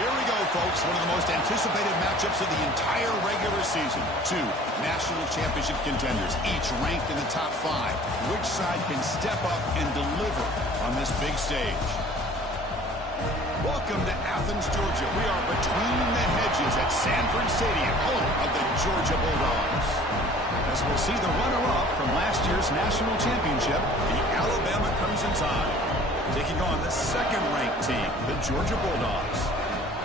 Here we go, folks. One of the most anticipated matchups of the entire regular season. Two national championship contenders, each ranked in the top 5. Which side can step up and deliver on this big stage? Welcome to Athens, Georgia. We are between the hedges at Sanford Stadium, home of the Georgia Bulldogs. As we'll see the runner-up from last year's national championship, the Alabama Crimson Tide, taking on the second-ranked team, the Georgia Bulldogs.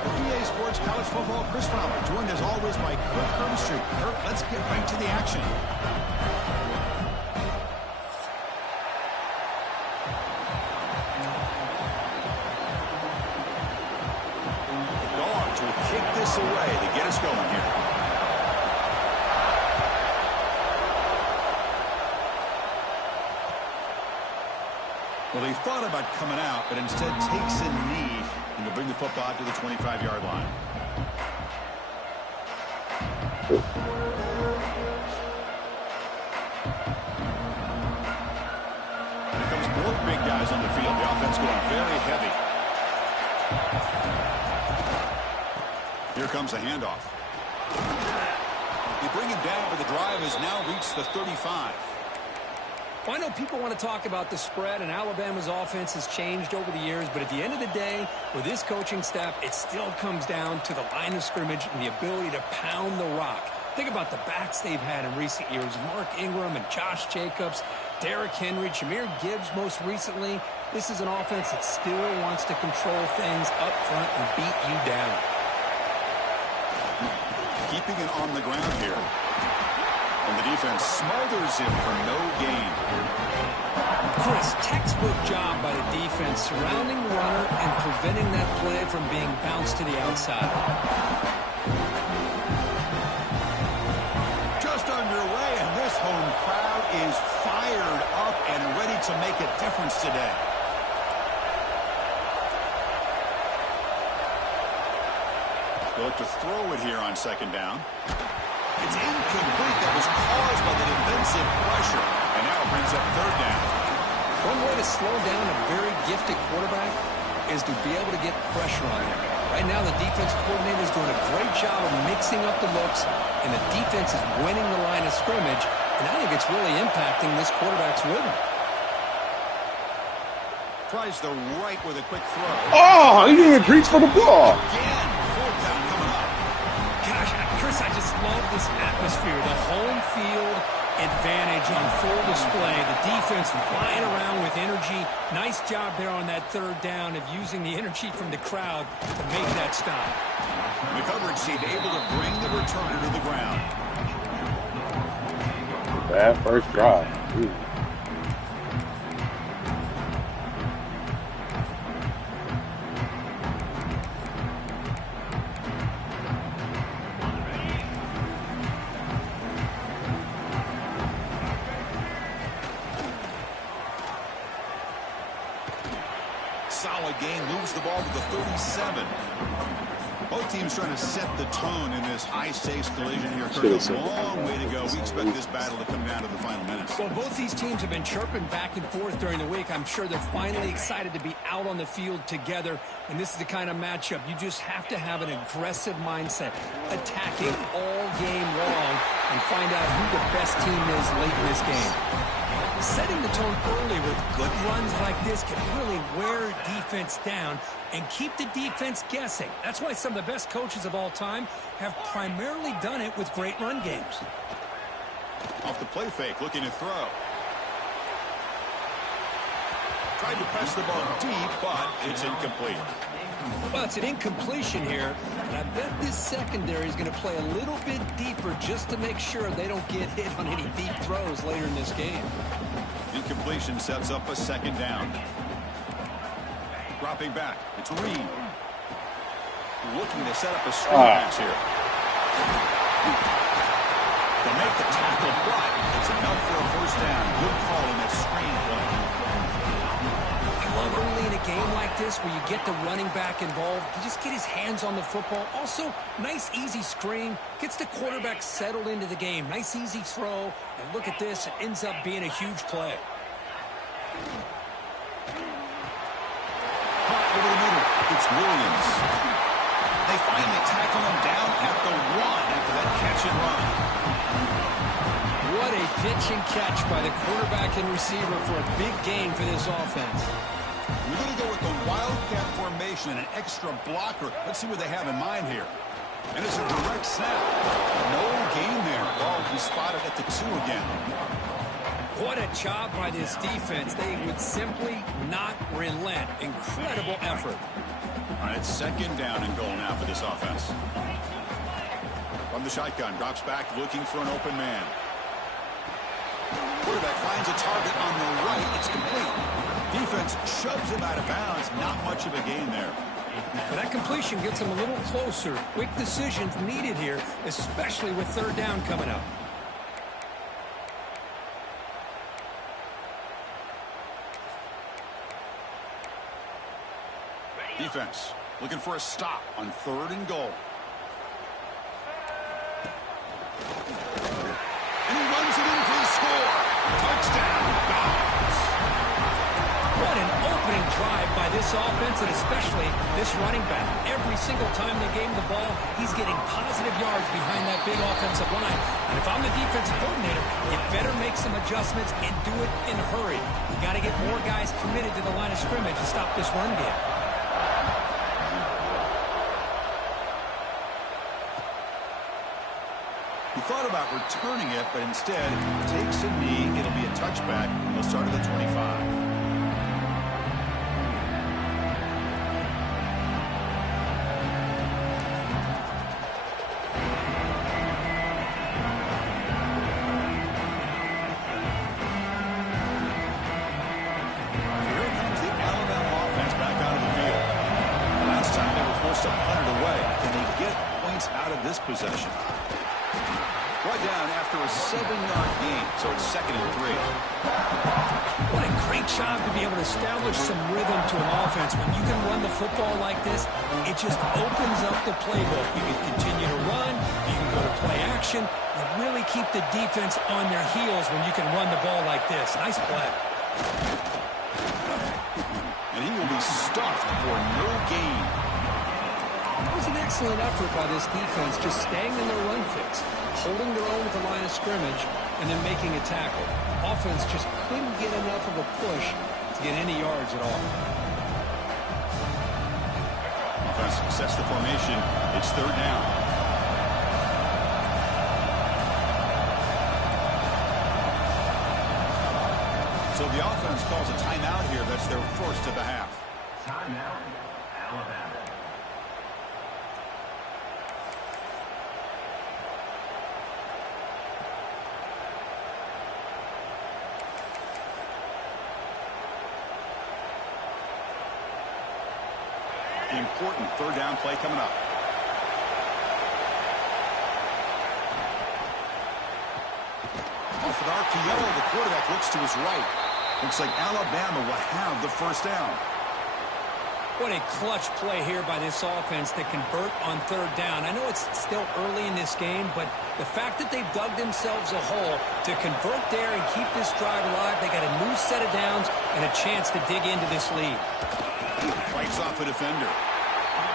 EA Sports College Football, Chris Fowler, joined as always by Kirk Herbstreit. Kirk, let's get right to the action. The Dogs will kick this away to get us going here. Well, he thought about coming out, but instead takes a knee and will bring the football out to the 25-yard line. Here comes both big guys on the field. The offense going very heavy. Here comes a handoff. They bring him down, but the drive has now reached the 35. Well, I know people want to talk about the spread, and Alabama's offense has changed over the years, but at the end of the day, with this coaching staff, it still comes down to the line of scrimmage and the ability to pound the rock. Think about the backs they've had in recent years. Mark Ingram and Josh Jacobs, Derrick Henry, Jahmyr Gibbs most recently. This is an offense that still wants to control things up front and beat you down. Keeping it on the ground here. And the defense smothers him for no gain. Chris, textbook job by the defense surrounding the runner and preventing that play from being bounced to the outside. Just underway, and this home crowd is fired up and ready to make a difference today. They'll look to throw it here on second down. It's incomplete. That was caused by the defensive pressure. And now it brings up third down. One way to slow down a very gifted quarterback is to be able to get pressure on him. Right now, the defensive coordinator is doing a great job of mixing up the looks, and the defense is winning the line of scrimmage, and I think it's really impacting this quarterback's rhythm. Tries the right with a quick throw. Oh, he didn't even reach for the ball. Again, fourth down coming up. Gosh, Chris, I just love this atmosphere. The home field advantage on full display. The defense flying around with energy. Nice job there on that third down of using the energy from the crowd to make that stop. The coverage team able to bring the returner to the ground. Bad first drive. Ooh. Solid gain, moves the ball to the 37. Both teams trying to set the tone in this high-stakes collision here. There's a long way to go. We expect this battle to come down to the final minutes. Well, both these teams have been chirping back and forth during the week. I'm sure they're finally excited to be out on the field together. And this is the kind of matchup you just have to have an aggressive mindset, attacking all game long, and find out who the best team is late in this game. Setting the tone early with good runs like this can really wear defense down and keep the defense guessing. That's why some of the best coaches of all time have primarily done it with great run games. Off the play fake, looking to throw. Tried to press the ball deep, but it's incomplete. Well, it's an incompletion here, and I bet this secondary is going to play a little bit deeper just to make sure they don't get hit on any deep throws later in this game. Incompletion sets up a second down. Dropping back, it's Reed. Looking to set up a screen pass here. To make the tackle, but it's enough for a first down. Good call in that screen play. I love early in a game like this where you get the running back involved. You just get his hands on the football. Also, nice, easy screen. Gets the quarterback settled into the game. Nice, easy throw. And look at this. It ends up being a huge play. Caught over the middle. It's Williams. they finally tackle him down at the 1 after that catch and run. What a pitch and catch by the quarterback and receiver for a big gain for this offense. We're going to go with the wildcat formation and an extra blocker. Let's see what they have in mind here. And it's a direct snap. No gain there. Ball will be spotted at the 2 again. What a job by this defense. They would simply not relent. Incredible effort. All right, it's 2nd down and goal now for this offense. From the shotgun, drops back looking for an open man. Quarterback finds a target on the right. It's complete. Defense shoves him out of bounds. Not much of a gain there. But that completion gets him a little closer. Quick decisions needed here, especially with 3rd down coming up. Defense looking for a stop on 3rd and goal. And he runs it in for the score. Touchdown, Dogs. What an opening drive by this offense, and especially this running back. Every single time they gave him the ball, he's getting positive yards behind that big offensive line. And if I'm the defensive coordinator, you better make some adjustments and do it in a hurry. You got to get more guys committed to the line of scrimmage to stop this run game. He thought about returning it, but instead takes a knee. It'll be a touchback. He'll start at the 25. This possession. Brought down after a 7-yard gain, so it's 2nd and 3. What a great job to be able to establish some rhythm to an offense. When you can run the football like this, it just opens up the playbook. You can continue to run, you can go to play action, and really keep the defense on their heels when you can run the ball like this. Nice play. And he will be stuffed for no gain. That was an excellent effort by this defense, just staying in their run fix, holding their own at the line of scrimmage, and then making a tackle. Offense just couldn't get enough of a push to get any yards at all. Offense sets the formation. It's 3rd down. So the offense calls a timeout here. That's their first of the half. Timeout, Alabama. Important 3rd down play coming up. Off an RPO, the quarterback looks to his right. Looks like Alabama will have the 1st down. What a clutch play here by this offense to convert on 3rd down. I know it's still early in this game, but the fact that they've dug themselves a hole to convert there and keep this drive alive, they got a new set of downs and a chance to dig into this lead. Fights off a defender.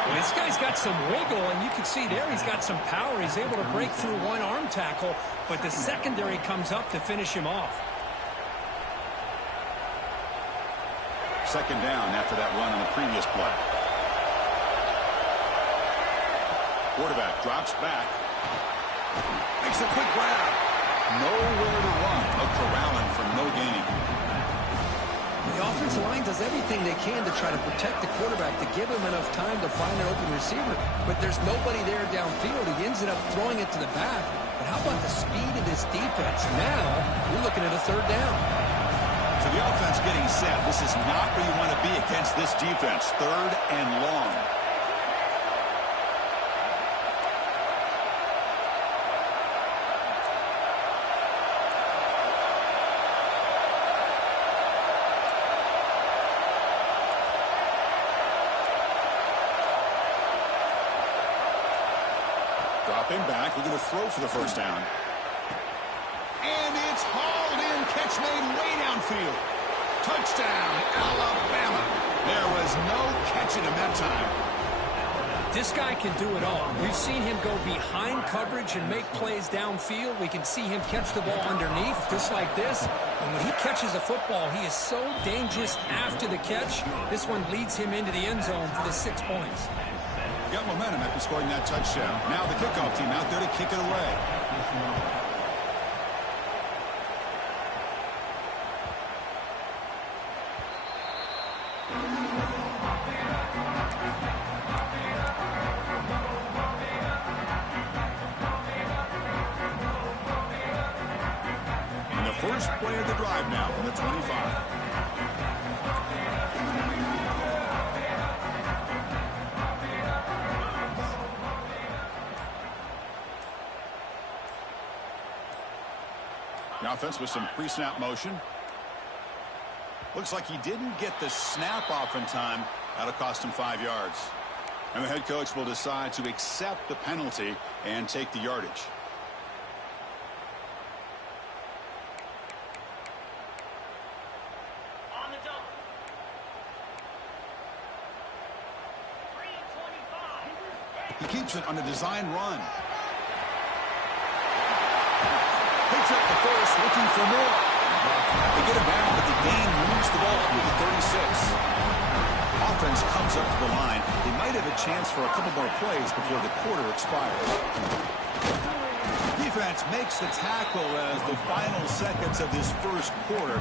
Well, this guy's got some wiggle, and you can see there he's got some power. He's able to break through one arm tackle, but the secondary comes up to finish him off. 2nd down after that run on the previous play. Quarterback drops back. Makes a quick grab. Nowhere to run. A corralling for no gain. The offensive line does everything they can to try to protect the quarterback, to give him enough time to find an open receiver. But there's nobody there downfield. He ends up throwing it to the back. But how about the speed of this defense? Now, we're looking at a 3rd down. So the offense getting set. This is not where you want to be against this defense. 3rd and long. Dropping back, we're going to throw for the 1st down. And it's hauled in, catch made way downfield. Touchdown, Alabama. There was no catching him that time. This guy can do it all. We've seen him go behind coverage and make plays downfield. We can see him catch the ball underneath, just like this. And when he catches a football, he is so dangerous after the catch. This one leads him into the end zone for the 6 points. Got momentum after scoring that touchdown. Now the kickoff team out there to kick it away. And the first play of the drive now from the 25. The offense with some pre-snap motion. Looks like he didn't get the snap off in time. That'll cost him 5 yards. And the head coach will decide to accept the penalty and take the yardage. On the double. 3:25. He keeps it on a design run. Picks up the first, looking for more. They get it down, but the gain moves the ball with the 36. Offense comes up to the line. They might have a chance for a couple more plays before the quarter expires. Defense makes the tackle as the final seconds of this first quarter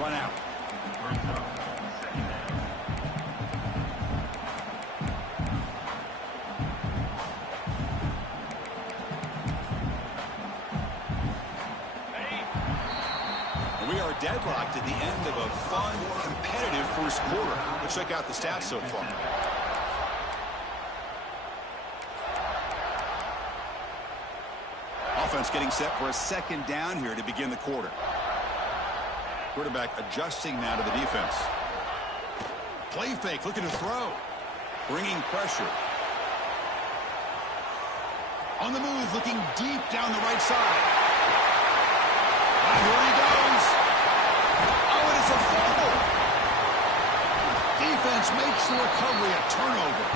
run out. We are deadlocked at the end of a fun, competitive first quarter. Let's check out the stats so far. Offense getting set for a second down here to begin the quarter. Quarterback adjusting now to the defense. Play fake, looking to throw. Bringing pressure. On the move, looking deep down the right side. And here he goes. Oh, and it's a fumble. Defense makes the recovery a turnover.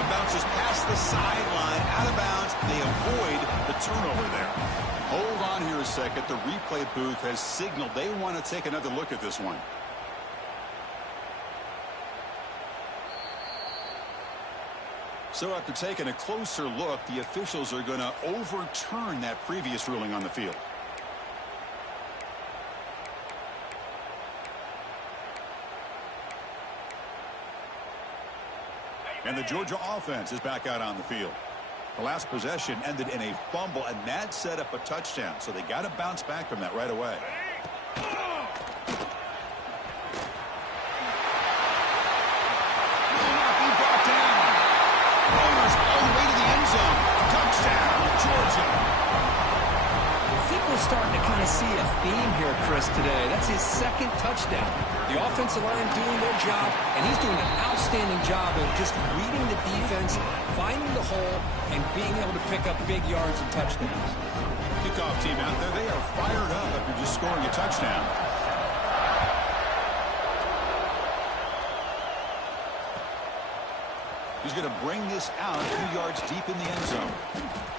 It bounces past the sideline, out of bounds. They avoid the turnover there. Hold on here a second. The replay booth has signaled they want to take another look at this one. So after taking a closer look, the officials are going to overturn that previous ruling on the field. And the Georgia offense is back out on the field. The last possession ended in a fumble, and that set up a touchdown. So they got to bounce back from that right away. Will not be brought down. Rollers all the way to the end zone. Touchdown, Georgia. I think we're starting to kind of see a theme here, Chris, today. That's his second touchdown. The offensive line doing their job, and he's doing an outstanding job of just reading the defense, finding the hole, and being able to pick up big yards and touchdowns. Kickoff team out there, they are fired up after just scoring a touchdown. He's going to bring this out a few yards deep in the end zone.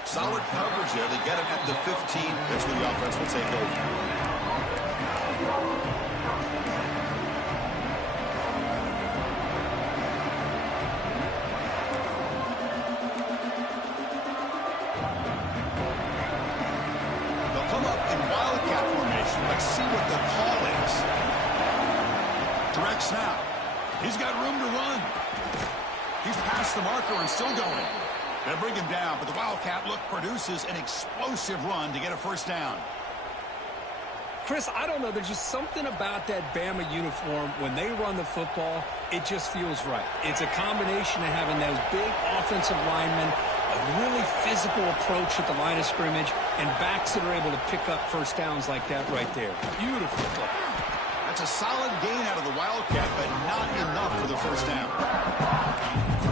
Solid coverage there. They get him at the 15. That's where the offense will take over. Let's see what the call is. Direct snap. He's got room to run. He's past the marker and still going. They'll bring him down, but the Wildcat look produces an explosive run to get a first down. Chris, I don't know. There's just something about that Bama uniform. When they run the football, it just feels right. It's a combination of having those big offensive linemen, a really physical approach at the line of scrimmage, and backs that are able to pick up first downs like that right there. Beautiful play. That's a solid gain out of the Wildcat, but not enough for the first down.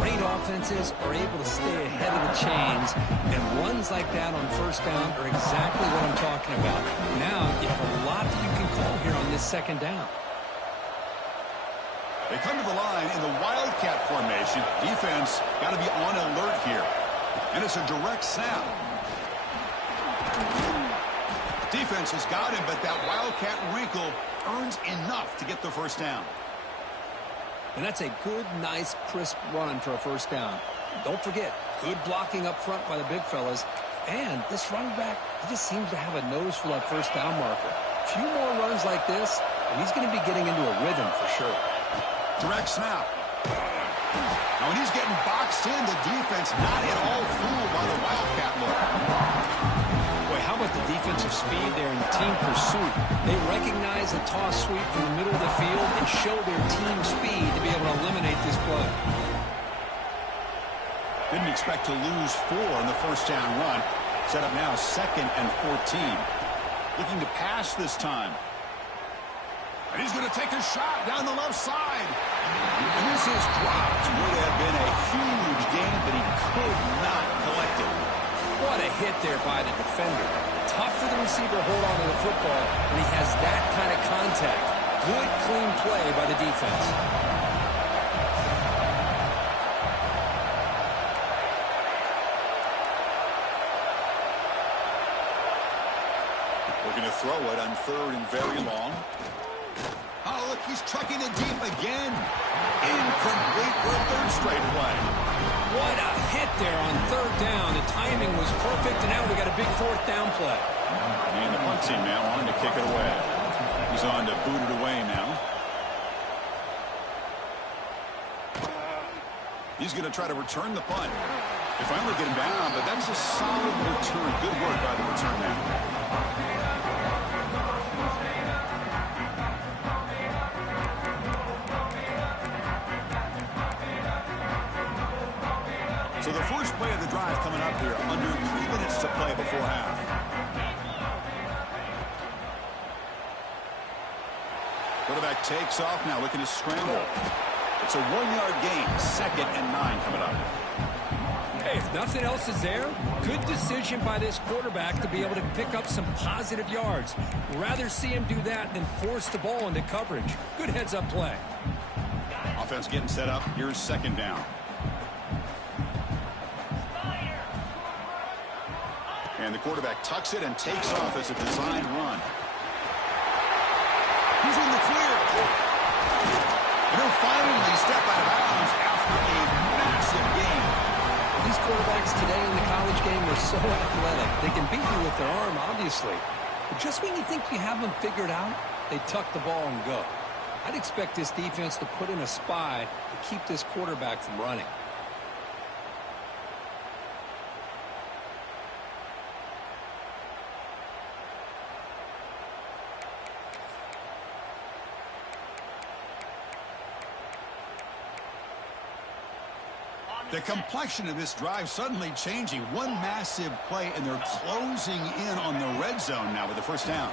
Great offenses are able to stay ahead of the chains, and runs like that on first down are exactly what I'm talking about. Now, you have a lot that you can call here on this second down. They come to the line in the Wildcat formation. Defense got to be on alert here. And it's a direct snap. Defense has got him, but that Wildcat wrinkle earns enough to get the first down. And that's a good, nice, crisp run for a first down. Don't forget, good blocking up front by the big fellas. And this running back, he just seems to have a nose for that first down marker. A few more runs like this, and he's going to be getting into a rhythm for sure. Direct snap. Now, when he's getting boxed in, the defense not at all fooled by the Wildcat look. Boy, how about the defensive speed there in team pursuit? They recognize a toss sweep from the middle of the field and show their team speed to be able to eliminate this play. Didn't expect to lose 4 on the first down run. Set up now 2nd and 14. Looking to pass this time. And he's going to take a shot down the left side. And this is dropped. Would have been a huge gain, but he could not collect it. What a hit there by the defender. Tough for the receiver to hold on to the football when he has that kind of contact. Good, clean play by the defense. We're going to throw it on 3rd and very long. Oh, look, he's trucking it deep again. Incomplete for a 3rd straight play. What a hit there on 3rd down. The timing was perfect, and now we got a big 4th down play. And the punt team now on to kick it away. He's on to boot it away now. He's going to try to return the punt. They finally get him down, but that's a solid return. Good work by the return man. So the first play of the drive coming up here, under 3 minutes to play before half. Quarterback takes off now, looking to scramble. It's a 1-yard gain, 2nd and 9 coming up. Hey, if nothing else is there, good decision by this quarterback to be able to pick up some positive yards. Rather see him do that than force the ball into coverage. Good heads-up play. Offense getting set up. Here's 2nd down. And the quarterback tucks it and takes off as a design run. He's in the clear. And he'll finally step out of bounds after a massive gain. These quarterbacks today in the college game are so athletic. They can beat you with their arm, obviously. But just when you think you have them figured out, they tuck the ball and go. I'd expect this defense to put in a spy to keep this quarterback from running. The complexion of this drive suddenly changing. One massive play, and they're closing in on the red zone now with the first down.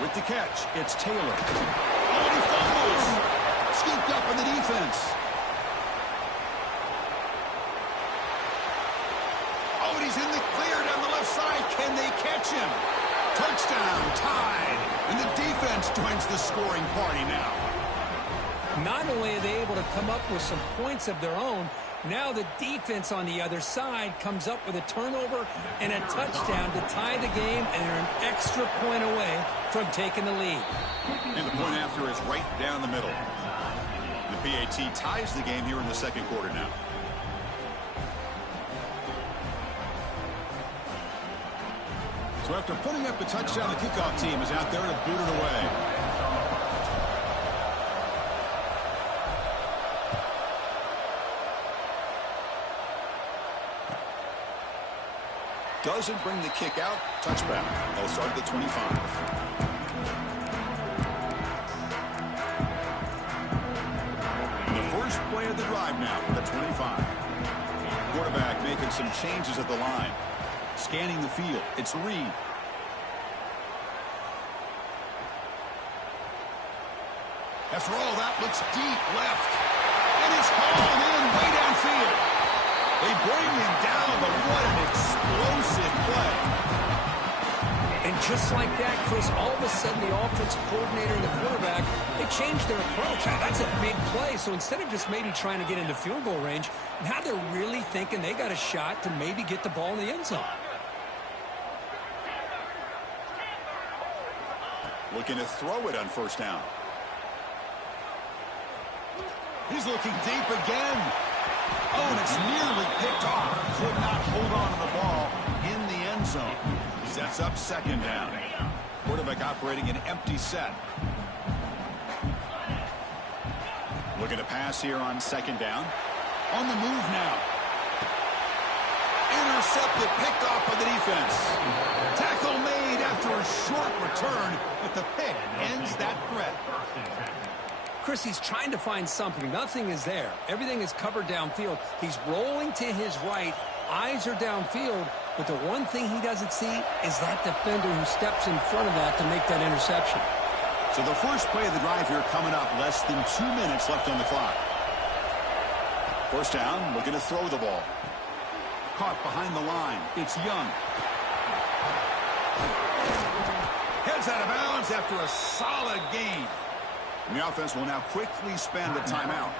With the catch, it's Taylor. Oh, he fumbles! Scooped up in the defense. Oh, and he's in the clear down the left side. Can they catch him? Touchdown, tied. And the defense joins the scoring party now. Not only are they able to come up with some points of their own, now the defense on the other side comes up with a turnover and a touchdown to tie the game, and they're an extra point away from taking the lead. And the point after is right down the middle. The PAT ties the game here in the 2nd quarter now. So after putting up a touchdown, the kickoff team is out there to boot it away. Doesn't bring the kick out. Touchback. They'll start at the 25. The first play of the drive now from the 25. Quarterback making some changes at the line. Scanning the field. It's Reed. After all, that looks deep left. And it's hauled in way downfield. They bring him down, but what an explosive play. And just like that, Chris, all of a sudden the offensive coordinator and the quarterback, they changed their approach. That's a big play. So instead of just maybe trying to get into field goal range, now they're really thinking they got a shot to maybe get the ball in the end zone. Looking to throw it on first down. He's looking deep again. Oh, and it's nearly picked off. Could not hold on to the ball in the end zone. Sets up second down. Quarterback operating an empty set. Looking to pass here on second down. On the move now. Intercepted, picked off by the defense. Tackle made after a short return, but the pick ends that threat. Chris, he's trying to find something. Nothing is there. Everything is covered downfield. He's rolling to his right. Eyes are downfield. But the one thing he doesn't see is that defender who steps in front of that to make that interception. So the first play of the drive here coming up. Less than 2 minutes left on the clock. First down, looking to throw the ball. Caught behind the line. It's Young. Heads out of bounds after a solid gain. And the offense will now quickly spend a timeout.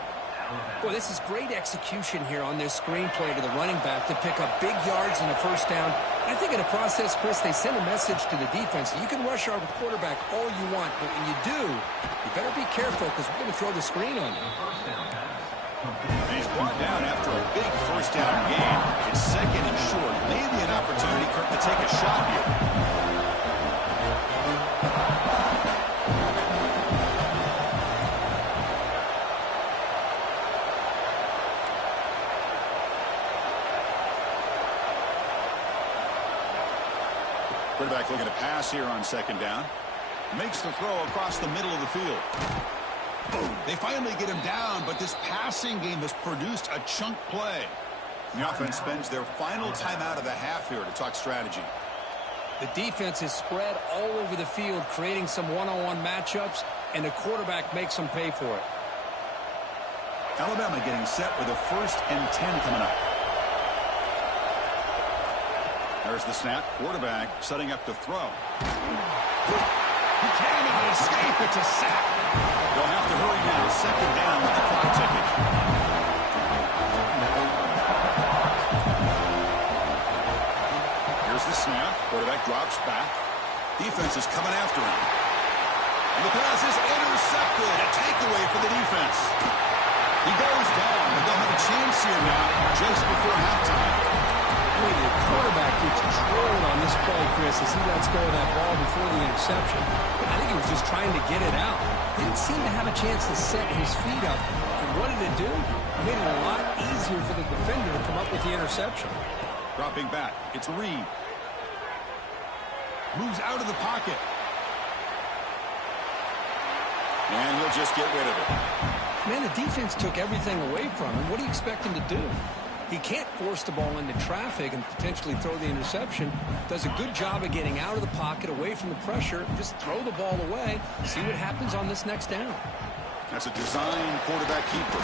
Boy, this is great execution here on this screenplay to the running back to pick up big yards in the first down. I think in the process, Chris, they send a message to the defense. You can rush our quarterback all you want, but when you do, you better be careful because we're going to throw the screen on you. And he's brought down after a big first down gain. It's second and short. Maybe an opportunity, Kirk, to take a shot here. Quarterback looking to pass here on second down. Makes the throw across the middle of the field. Boom. They finally get him down, but this passing game has produced a chunk play. And the offense spends their final timeout of the half here to talk strategy. The defense is spread all over the field, creating some one-on-one matchups, and the quarterback makes them pay for it. Alabama getting set with a 1st and 10 coming up. There's the snap. Quarterback setting up to throw. He can't even escape. It's a sack. They'll have to hurry now. Second down with the clock ticking. Here's the snap. Quarterback drops back. Defense is coming after him. And the pass is intercepted. A takeaway for the defense. He goes down, but they'll have a chance here now just before halftime. The quarterback gets drilled on this play, Chris, as he lets go of that ball before the interception. I think he was just trying to get it out. Didn't seem to have a chance to set his feet up. And what did it do? It made it a lot easier for the defender to come up with the interception. Dropping back. It's Reed. Moves out of the pocket. And he'll just get rid of it. Man, the defense took everything away from him. What do you expect him to do? He can't force the ball into traffic and potentially throw the interception. Does a good job of getting out of the pocket, away from the pressure. Just throw the ball away. See what happens on this next down. That's a design quarterback keeper.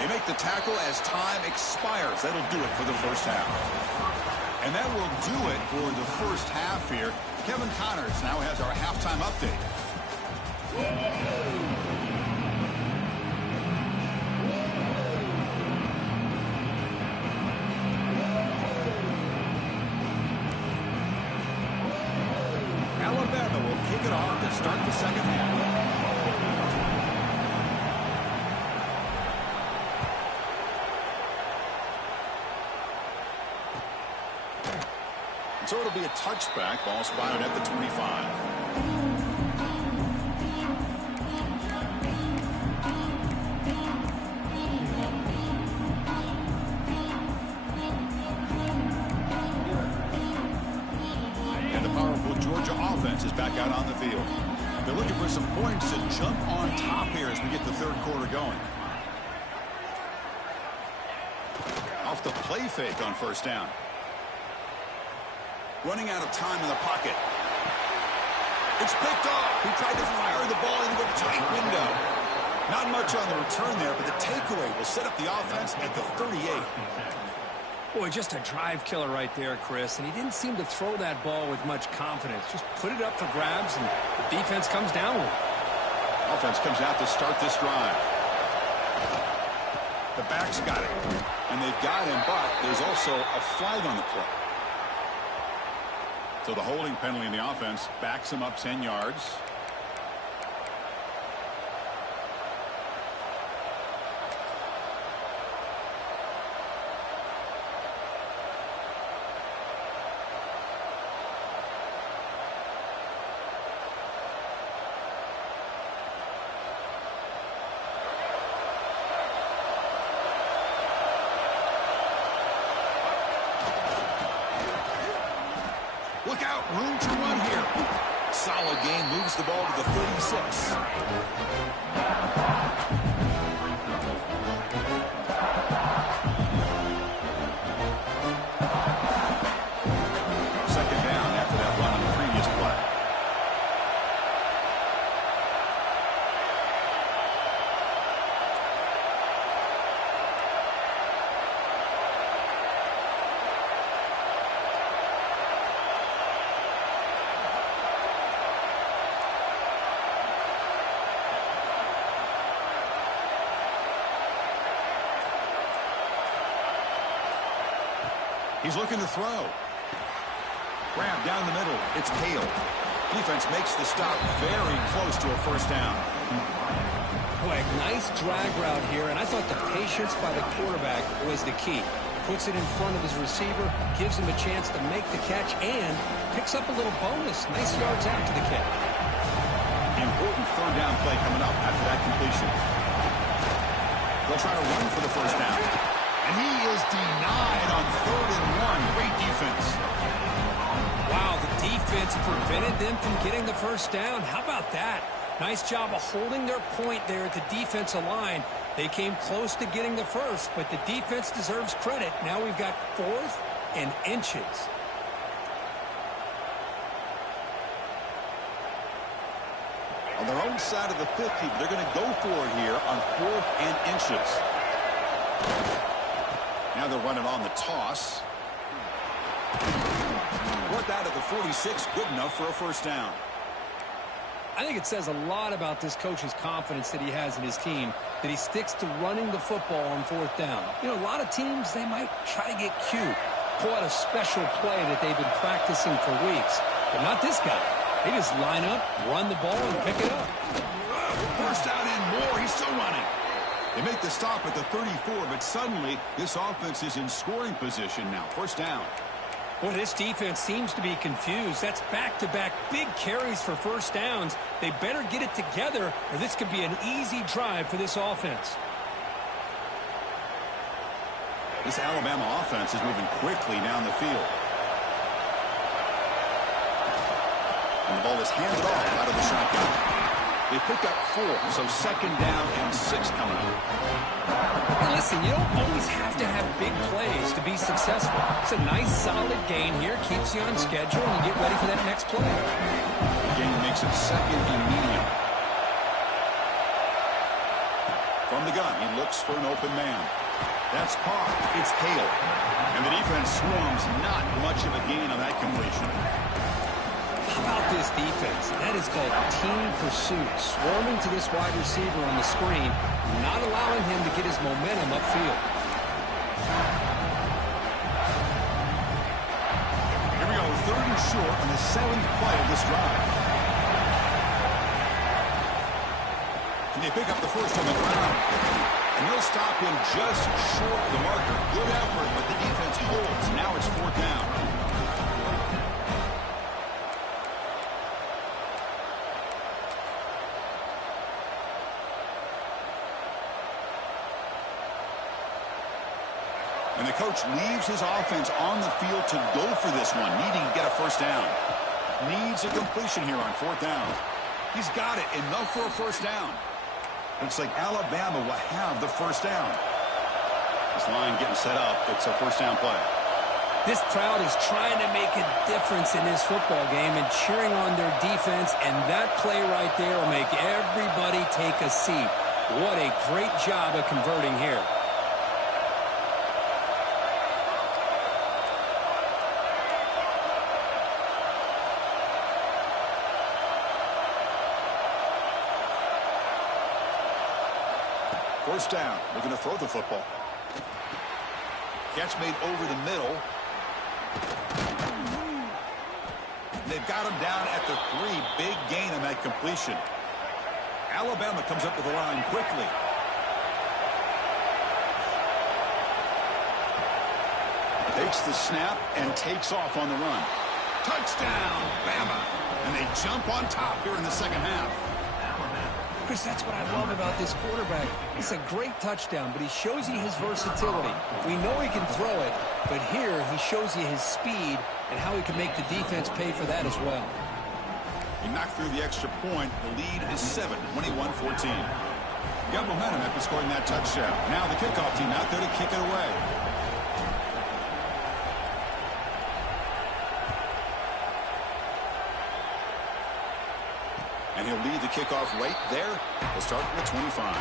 They make the tackle as time expires. That'll do it for the first half. And that will do it for the first half here. Kevin Connors now has our halftime update. Alabama will kick it off to start the second half. So it'll be a touchback. Ball spotted at the 25. Is back out on the field. They're looking for some points to jump on top here as we get the third quarter going. Off the play fake on first down. Running out of time in the pocket. It's picked off. He tried to fire the ball into a tight window. Not much on the return there, but the takeaway will set up the offense at the 38. Boy, just a drive killer right there, Chris. And he didn't seem to throw that ball with much confidence. Just put it up for grabs, and the defense comes down with it. Offense comes out to start this drive. The back's got it. And they've got him, but there's also a flag on the play. So the holding penalty in the offense backs him up 10 yards. Look out, room to run here. Solid game, moves the ball to the 36. Second down after that run on the previous play. He's looking to throw. Grab down the middle. It's Hale. Defense makes the stop very close to a first down. Boy, nice drag route here, and I thought the patience by the quarterback was the key. Puts it in front of his receiver, gives him a chance to make the catch, and picks up a little bonus. Nice yards after the catch. Important third down play coming up after that completion. They'll try to run for the first down. And he is denied on 3rd and 1. Great defense. Wow, the defense prevented them from getting the first down. How about that? Nice job of holding their point there at the defensive line. They came close to getting the first, but the defense deserves credit. Now we've got 4th and inches. On their own side of the 50, they're going to go for it here on 4th and inches. Now they'll run it on the toss. Worked out at the 46, good enough for a first down. I think it says a lot about this coach's confidence that he has in his team, that he sticks to running the football on 4th down. You know, a lot of teams, they might try to get cute, pull out a special play that they've been practicing for weeks. But not this guy. They just line up, run the ball, and pick it up. First down and more. He's still running. They make the stop at the 34, but suddenly this offense is in scoring position now. First down. Boy, this defense seems to be confused. That's back-to-back big carries for first downs. They better get it together, or this could be an easy drive for this offense. This Alabama offense is moving quickly down the field. And the ball is handed off out of the shotgun. They pick up 4, so second down and 6 coming up. Hey, listen, you don't always have to have big plays to be successful. It's a nice, solid gain here. Keeps you on schedule, and you get ready for that next play. The gain makes it second and medium. From the gun, he looks for an open man. That's caught. It's Hale. And the defense swarms. Not much of a gain on that completion. How about this defense? That is called team pursuit. Swarming to this wide receiver on the screen, not allowing him to get his momentum upfield. Here we go, 3rd and short on the 7th play of this drive. And they pick up the first on the ground. And they'll stop him just short of the marker. Good effort, but the defense holds. Now it's 4th down. And the coach leaves his offense on the field to go for this one, needing to get a first down. Needs a completion here on 4th down. He's got it, enough for a first down. Looks like Alabama will have the first down. This line getting set up. It's a first down play. This crowd is trying to make a difference in this football game and cheering on their defense, and that play right there will make everybody take a seat. What a great job of converting here. First down. Looking to throw the football. Catch made over the middle. They've got him down at the 3. Big gain on that completion. Alabama comes up to the line quickly. Takes the snap and takes off on the run. Touchdown, Bama. And they jump on top here in the second half. Chris, that's what I love about this quarterback. It's a great touchdown, but he shows you his versatility. We know he can throw it, but here he shows you his speed and how he can make the defense pay for that as well. He knocked through the extra point. The lead is 7, 21-14. Got momentum after scoring that touchdown. Now the kickoff team out there to kick it away. And he'll lead the kickoff right there. We'll start with 25.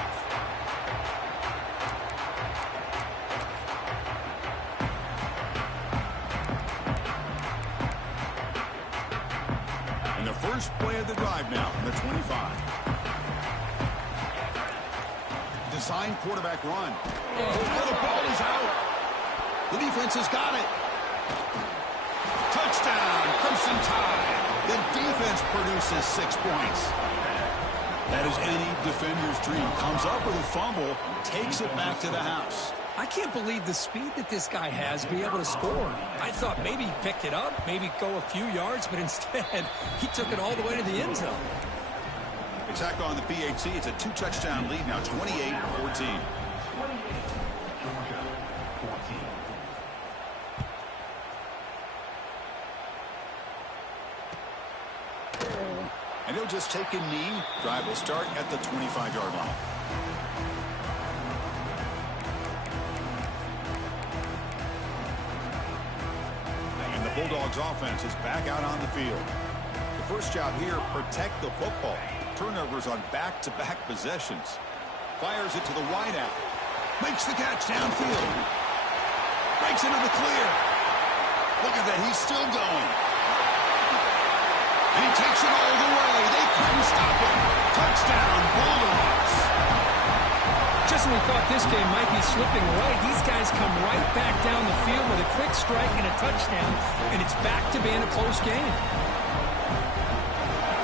And the first play of the drive now from the 25. Design quarterback run. Oh, the ball is out. The defense has got it. Touchdown, Crimson Tide. The defense produces 6 points. That is any defender's dream. Comes up with a fumble, takes it back to the house. I can't believe the speed that this guy has to be able to score. I thought maybe he picked it up, maybe go a few yards, but instead he took it all the way to the end zone. Attack on the PAT. It's a 2-touchdown lead now, 28-14. And he'll just take a knee. Drive will start at the 25-yard line. And the Bulldogs offense is back out on the field. The first job here, protect the football. Turnovers on back-to-back possessions. Fires it to the wideout. Makes the catch downfield. Breaks into the clear. Look at that, he's still going. And he takes it all the way. They couldn't stop him. Touchdown, Bulldogs. Just when we thought this game might be slipping away, these guys come right back down the field with a quick strike and a touchdown, and it's back to being a close game.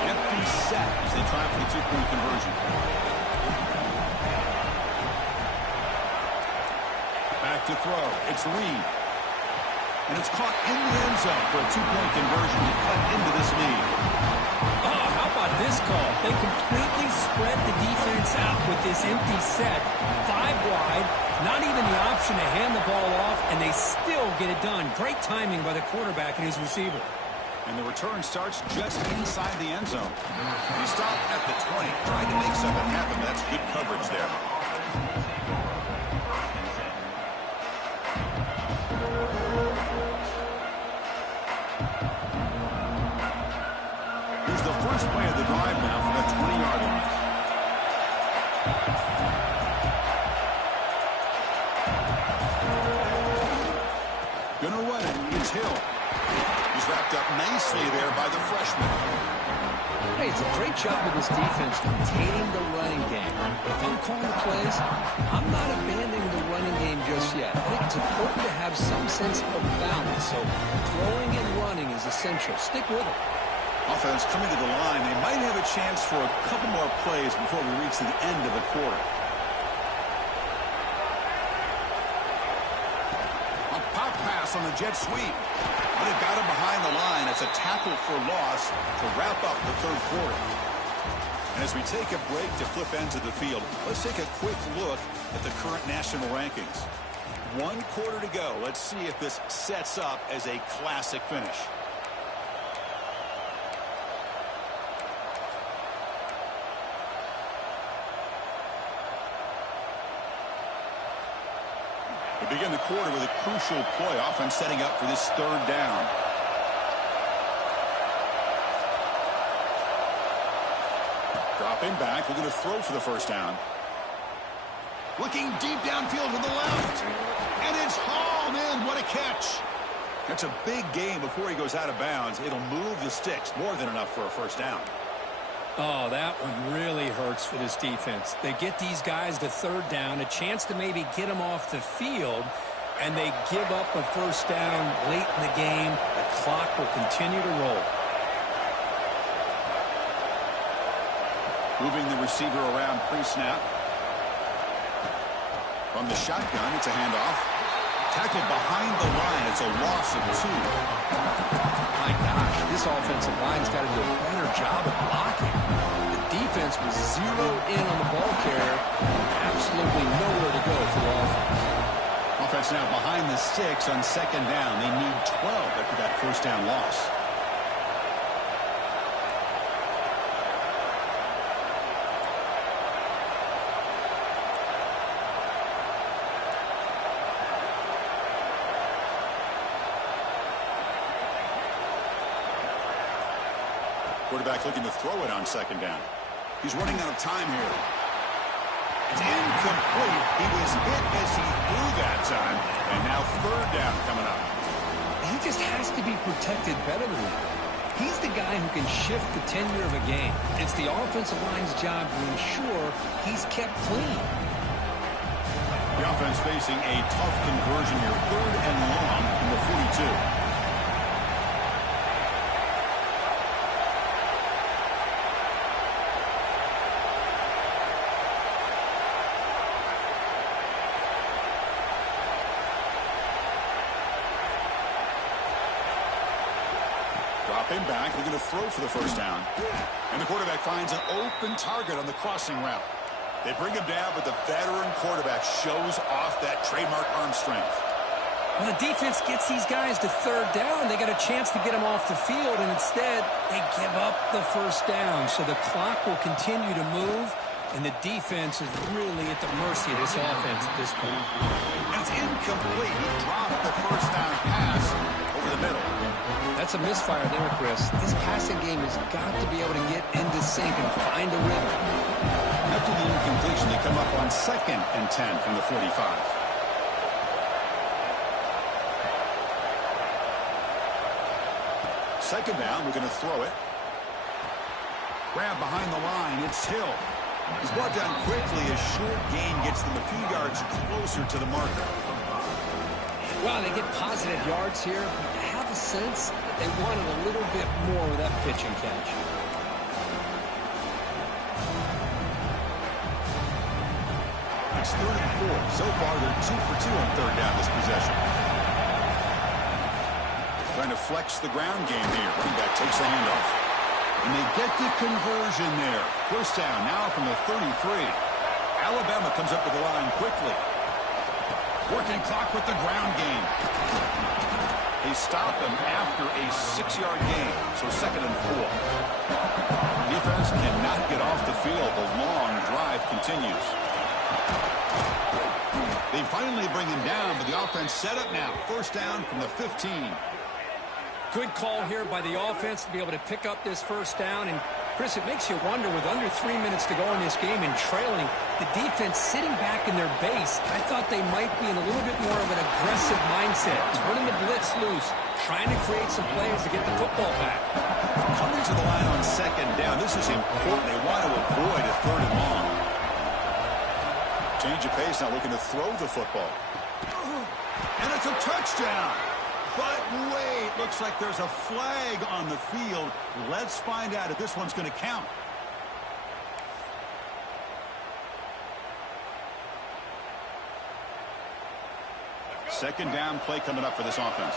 Empty set as they try for the 2-point conversion. Back to throw. It's Reed. And it's caught in the end zone for a 2-point conversion to cut into this lead. Oh, how about this call? They completely spread the defense out with this empty set. 5 wide, not even the option to hand the ball off, and they still get it done. Great timing by the quarterback and his receiver. And the return starts just inside the end zone. He stopped at the 20, tried to make something happen. That's good coverage there. Here's the first play of the drive now from the 20-yard line. Gonna run it. It's Hill. He's wrapped up nicely there by the freshman. Hey, it's a great job of this defense containing the running game. If I'm calling plays, I'm not abandoning the running game just yet. I think it's important to have some sense of balance, so throwing and running is essential. Stick with it. Offense coming to the line. They might have a chance for a couple more plays before we reach the end of the quarter. A pop pass on the jet sweep. But it got him behind the line. It's a tackle for loss to wrap up the third quarter. And as we take a break to flip ends of the field, let's take a quick look at the current national rankings. 1 quarter to go. Let's see if this sets up as a classic finish. We begin the quarter with a crucial play. Offense setting up for this third down. Dropping back. We're going to throw for the first down. Looking deep downfield to the left. And it's hauled in. What a catch. That's a big gain before he goes out of bounds. It'll move the sticks. More than enough for a first down. Oh, that one really hurts for this defense. They get these guys to third down, a chance to maybe get them off the field, and they give up a first down late in the game. The clock will continue to roll. Moving the receiver around pre-snap. From the shotgun, it's a handoff. Tackled behind the line. It's a loss of 2. My gosh, this offensive line's got to do a better job of blocking. The defense was zeroed in on the ball carrier. Absolutely nowhere to go for the offense. Offense now behind the 6 on second down. They need 12 after that first down loss. Quarterback looking to throw it on second down. He's running out of time here. It's incomplete. He was hit as he threw that time. And now third down coming up. He just has to be protected better than that. He's the guy who can shift the tenure of a game. It's the offensive line's job to ensure he's kept clean. The offense facing a tough conversion here. Third and long from the 42. Dropping back, they're going to throw for the first down. And the quarterback finds an open target on the crossing route. They bring him down, but the veteran quarterback shows off that trademark arm strength. When the defense gets these guys to third down, they got a chance to get them off the field, and instead they give up the first down. So the clock will continue to move, and the defense is really at the mercy of this offense at this point. And it's incomplete. He dropped the first down pass over the middle. That's a misfire there, Chris. This passing game has got to be able to get into sync and find a rhythm. After the incompletion, they come up on 2nd and 10 from the 45. Second down, we're going to throw it. Grab behind the line, it's Hill. He's brought down quickly as short gain gets them a few yards closer to the marker. Well, they get positive yards here. I have a sense that they wanted a little bit more with that pitch and catch. It's 3rd and 4. So far, they're 2 for 2 on third down this possession. Trying to flex the ground game here. Running back takes the handoff. And they get the conversion there. First down now from the 33. Alabama comes up with the line quickly. Working clock with the ground game. They stop him after a 6-yard gain. So 2nd and 4. Defense cannot get off the field. The long drive continues. They finally bring him down, but the offense set up now. First down from the 15. Good call here by the offense to be able to pick up this first down. And, Chris, it makes you wonder, with under 3 minutes to go in this game and trailing, the defense sitting back in their base, I thought they might be in a little bit more of an aggressive mindset, turning the blitz loose, trying to create some plays to get the football back. Coming to the line on second down, this is important. They want to avoid a 3rd and long. Change of pace, now looking to throw the football. And it's a touchdown. But wait, looks like there's a flag on the field. Let's find out if this one's going to count. Second down play coming up for this offense.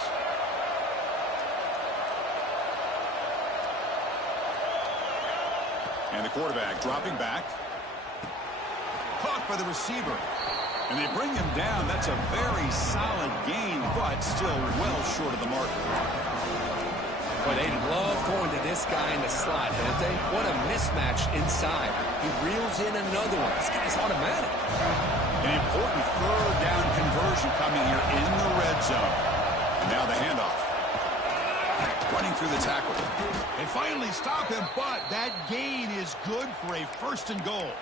And the quarterback dropping back. Caught by the receiver. And they bring him down. That's a very solid gain, but still well short of the marker. Boy, they love going to this guy in the slot, don't they? What a mismatch inside. He reels in another one. This guy's automatic. An important third down conversion coming here in the red zone. And now the handoff. Running through the tackle. They finally stop him, but that gain is good for a 1st and goal.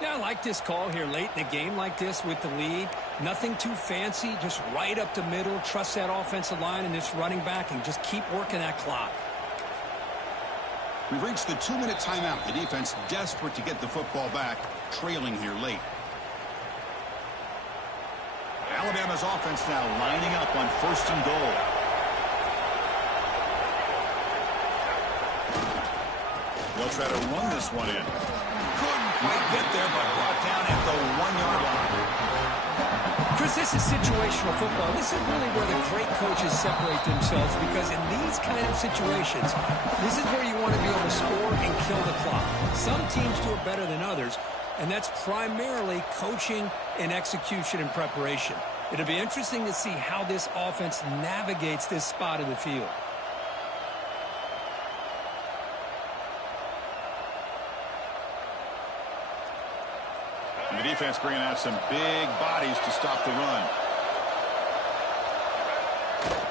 Yeah, I like this call here late in the game like this with the lead. Nothing too fancy, just right up the middle. Trust that offensive line and this running back and just keep working that clock. We've reached the 2-minute timeout. The defense desperate to get the football back, trailing here late. Alabama's offense now lining up on 1st and goal. They'll try to run this one in. Couldn't quite get there, but brought down at the 1-yard line. Chris, this is situational football. This is really where the great coaches separate themselves, because in these kind of situations, this is where you want to be able to score and kill the clock. Some teams do it better than others, and that's primarily coaching and execution and preparation. It'll be interesting to see how this offense navigates this spot of the field. And the defense bringing out some big bodies to stop the run.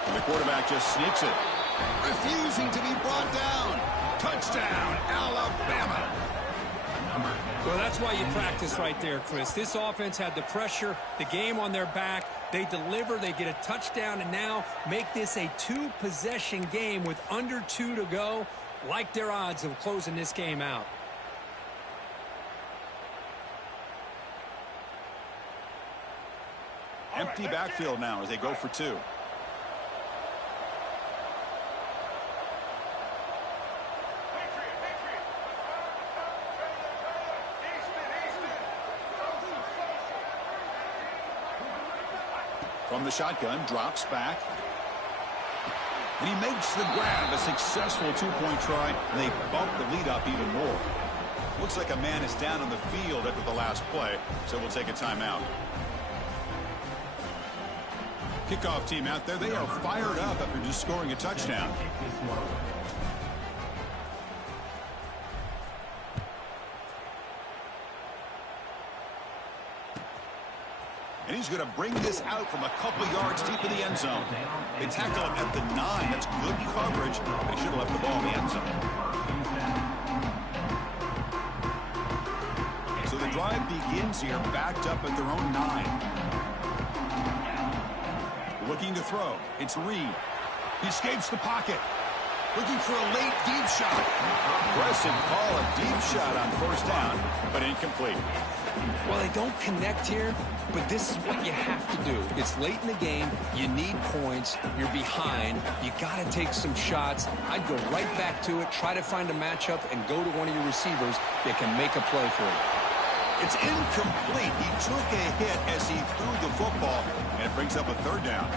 And the quarterback just sneaks it. Refusing to be brought down. Touchdown, Alabama. Well, that's why you practice right there, Chris. This offense had the pressure, the game on their back. They deliver, they get a touchdown, and now make this a 2-possession game with under 2 to go. Like their odds of closing this game out. Empty backfield now as they go for 2. From the shotgun, drops back. And he makes the grab, a successful 2-point try, and they bump the lead up even more. Looks like a man is down on the field after the last play, so we'll take a timeout. Kickoff team out there, they are fired up after just scoring a touchdown. And he's going to bring this out from a couple yards deep in the end zone. They tackle him at the 9. That's good coverage. They should have left the ball in the end zone. So the drive begins here, backed up at their own 9. Looking to throw. It's Reed. He escapes the pocket. Looking for a late deep shot. Aggressive call, a deep shot on 1st down, but incomplete. Well, they don't connect here, but this is what you have to do. It's late in the game. You need points. You're behind. You got to take some shots. I'd go right back to it, try to find a matchup, and go to one of your receivers that can make a play for you. It's incomplete. He took a hit as he threw the football, and it brings up a 3rd down.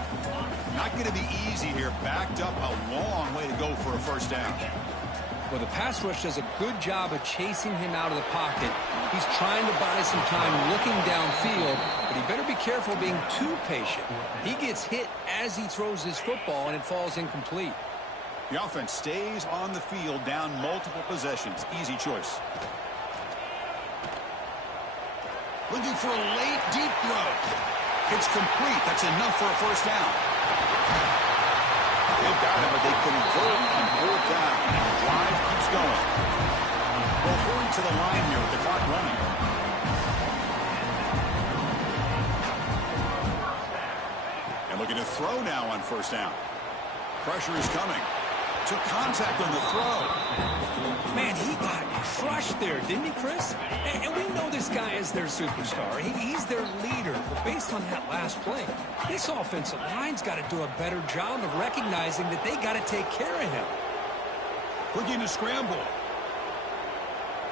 Not going to be easy here. Backed up a long way to go for a 1st down. Well, the pass rush does a good job of chasing him out of the pocket. He's trying to buy some time looking downfield, but he better be careful being too patient. He gets hit as he throws his football, and it falls incomplete. The offense stays on the field down multiple possessions. Easy choice. Looking for a late deep throw. It's complete. That's enough for a 1st down. They've got it, but they convert on 4th down. And the drive keeps going. Well, hurry to the line here with the clock running. And looking to throw now on 1st down. Pressure is coming. Took contact on the throw. Man, he got crushed there, didn't he, Chris? And we know this guy is their superstar. He's their leader. But based on that last play, this offensive line's got to do a better job of recognizing that they got to take care of him. Looking to scramble.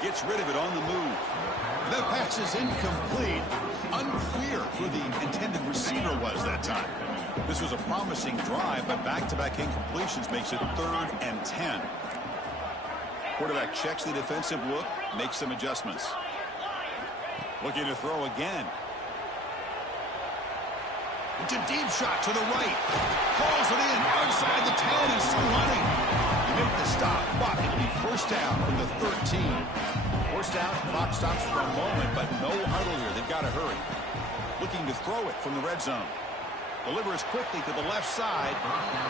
Gets rid of it on the move. The pass is incomplete. Unclear who the intended receiver was that time. This was a promising drive, but back-to-back incompletions makes it 3rd and 10. Quarterback checks the defensive look, makes some adjustments. Looking to throw again. It's a deep shot to the right. Calls it in outside the 10 and still running. You make the stop, but it'll be 1st down from the 13. 1st down, clock stops for a moment, but no huddle here. They've got to hurry. Looking to throw it from the red zone. Delivers quickly to the left side,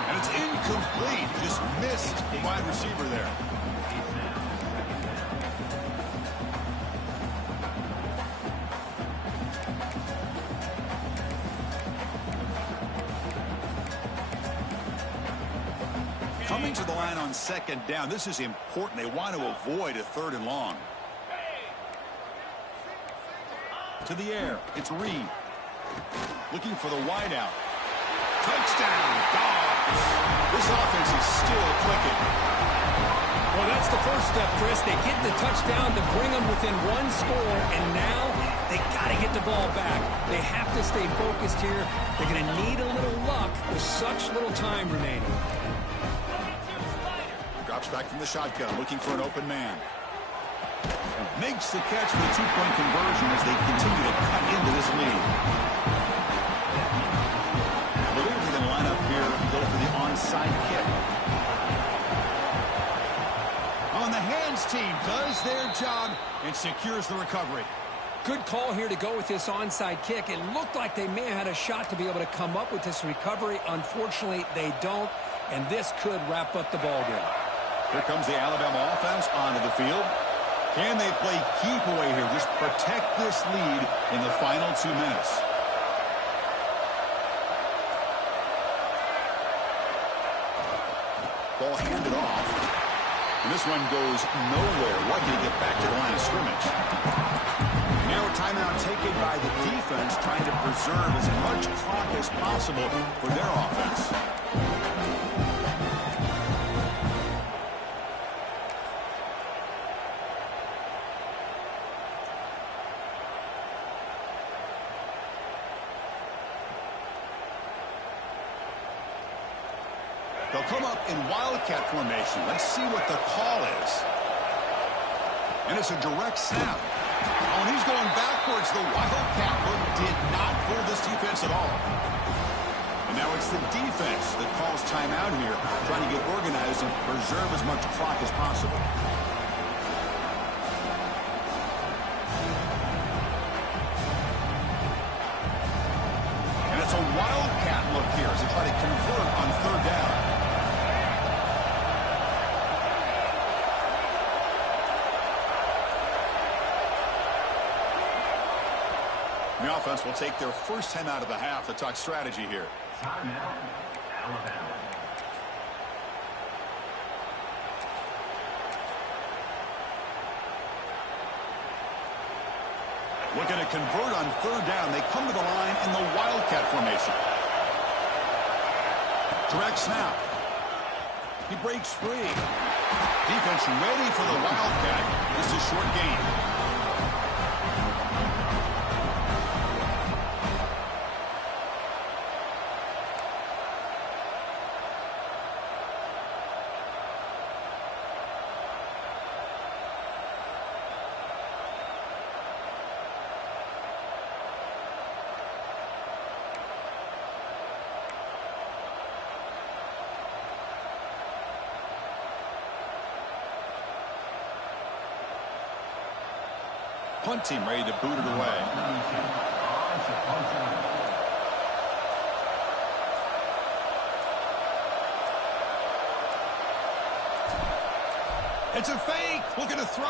and it's incomplete. Just missed the wide receiver there. Coming to the line on second down. This is important. They want to avoid a 3rd and long. To the air. It's Reed. Looking for the wideout. Touchdown, Dogs. This offense is still clicking. Well, that's the first step, Chris. They get the touchdown to bring them within 1 score, and now they got to get the ball back. They have to stay focused here. They're going to need a little luck with such little time remaining. Drops back from the shotgun, looking for an open man. Makes the catch for the 2-point conversion as they continue to cut into this lead. I believe they're going to line up here and go for the onside kick. On the hands team does their job and secures the recovery. Good call here to go with this onside kick. It looked like they may have had a shot to be able to come up with this recovery. Unfortunately, they don't, and this could wrap up the ballgame. Here comes the Alabama offense onto the field. Can they play keep away here? Just protect this lead in the final 2 minutes. Ball handed off. And this one goes nowhere. Lucky to get back to the line of scrimmage. Now a timeout taken by the defense, trying to preserve as much clock as possible for their offense. They'll come up in Wildcat formation. Let's see what the call is. And it's a direct snap. Oh, and he's going backwards. The Wildcat look did not fool this defense at all. And now it's the defense that calls timeout here, trying to get organized and preserve as much clock as possible. And it's a Wildcat look here as they try to convert on 3rd down. The offense will take their first time out of the half to talk strategy here. Timeout, Alabama. Looking to convert on 3rd down. They come to the line in the Wildcat formation. Direct snap. He breaks free. Defense ready for the Wildcat. This is short gain. Punt team ready to boot it away. It's a fake. Looking to throw.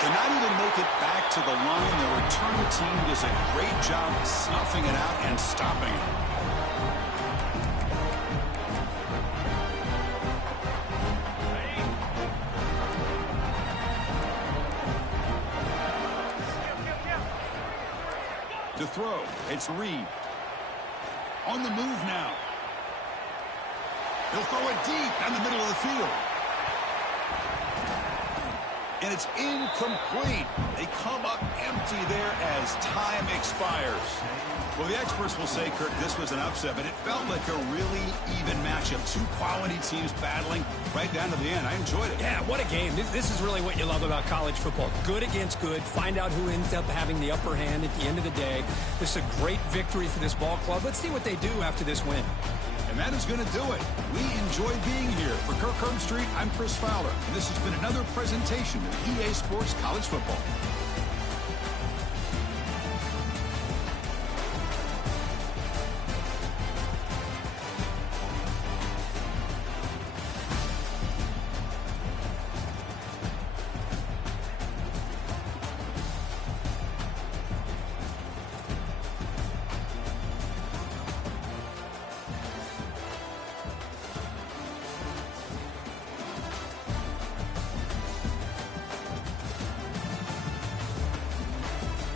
Cannot even make it back to the line. The return team does a great job snuffing it out and stopping it. To throw, it's Reed. On the move now. He'll throw it deep down the middle of the field. And it's incomplete. They come up empty there as time expires. Well, the experts will say, Kirk, this was an upset, but it felt like a really even matchup. 2 quality teams battling right down to the end. I enjoyed it. Yeah, what a game. This is really what you love about college football. Good against good. Find out who ends up having the upper hand at the end of the day. This is a great victory for this ball club. Let's see what they do after this win. And that is going to do it. We enjoyed being here. For Kirk Herbstreit, I'm Chris Fowler. And this has been another presentation of EA Sports College Football.